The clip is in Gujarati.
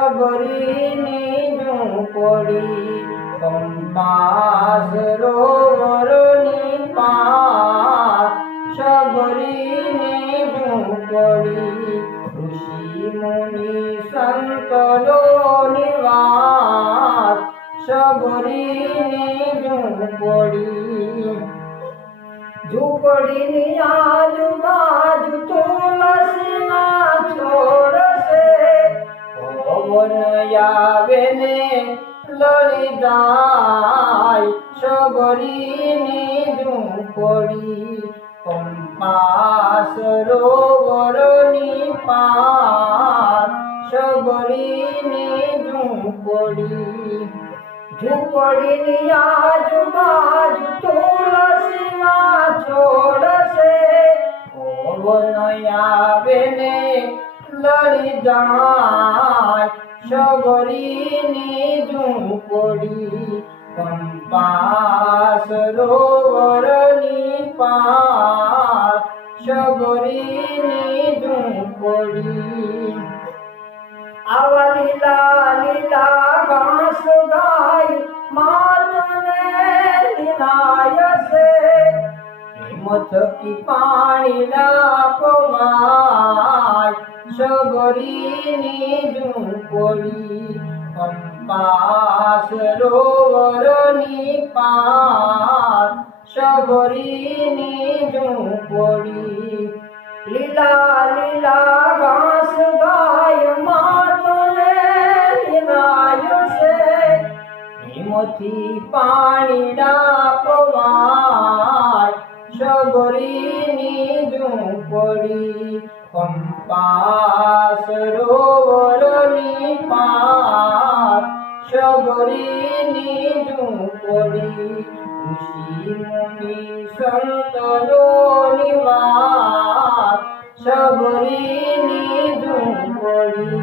શબરીની ઝૂંપડી પંપા સરોવરની પાર શબરીની ઝૂંપડી ઋષિ મુનિ સંતો નિવાસ શબરીની ઝૂંપડી ઝૂંપડીની આજુબાજુ તુલસીના છોડ છે પવન આવે ને લડી જાય શબરીની ઝૂંપડી પંપા સરોવરની પાર શબરીની ઝૂંપડી ઝૂંપડીની આજુબાજુ તુલસીના છોડ છે પવન આવે ને લડી જાય શબરીની ઝૂંપડી પંપા સરોવરની પાર શબરીની ઝૂંપડી આવા લીલા લીલા ઘાસ ગાય માતને નિનાય છે હિંમતથી પાણી ના પવાય શબરીની ઝૂંપડી પંપા સરોવરની પાર શબરીની ઝૂંપડી લીલા લીલા ઘાસ ગાય માતને નિનાય છે હિંમતથી પાણી ના પવાય શબરીની ઝૂંપડી પંપા સરોવરની પાર શબરીની ઝૂંપડી ઋષિ મુનિ સંતો નિવાસ શબરીની ઝૂંપડી